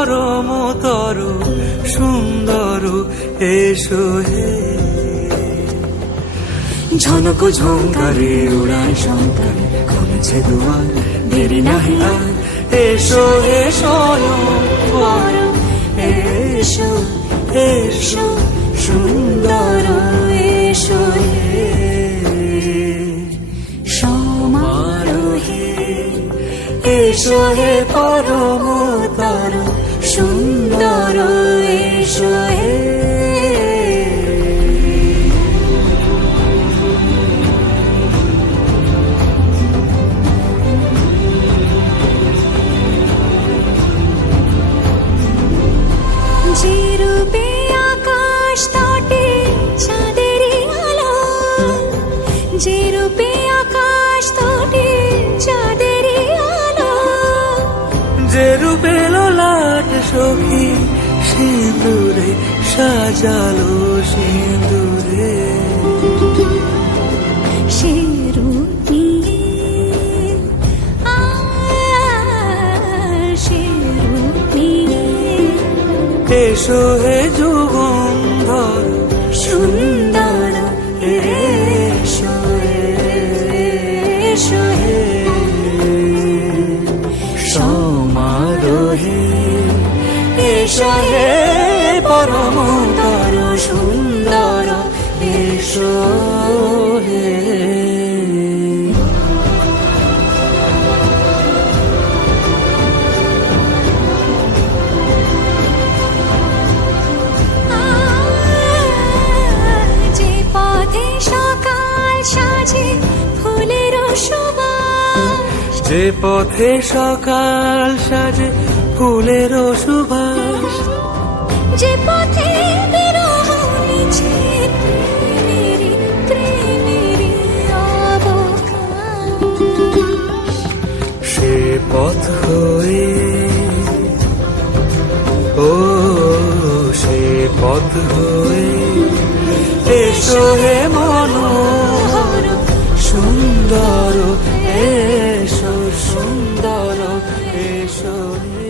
পরমতর সুন্দর এসো হে। ঝনক ঝঙ্কারে উড়ায় শঙ্কারে খুলেছে দুয়ার, দেরি নাহি আর এসো হে স্বয়ংবর। এসো এসো সুন্দর এসো হে সমারোহে। এসো হে পরমতর সুন্দর এসো হে। যে রূপে আকাশ তটে চাঁদেরই আলো, যে রূপে আকাশ তটে চাঁদেরই আলো, যে রূপে ললাট সখী সিঁদুরে সাজালো সিঁদুরে। সে রূপ নিয়ে সে রূপ নিয়ে এসো হে যুগন্ধর সুন্দর এসো এসো হে সমারোহে। এসো হে পরমতর সুন্দর এসো হে। যে পথে সকাল সাজে ফুলের সুবাস, যে পথে সকাল সাজে ফুলের সুবাস, যে পথে বিরহ মিছে প্রেমেরই প্রেমেরই অবকাশ, সে পথ হয়ে ও সে পথ হয়ে এসো হে মনোহর সুন্দর এসো সুন্দর এসো হে।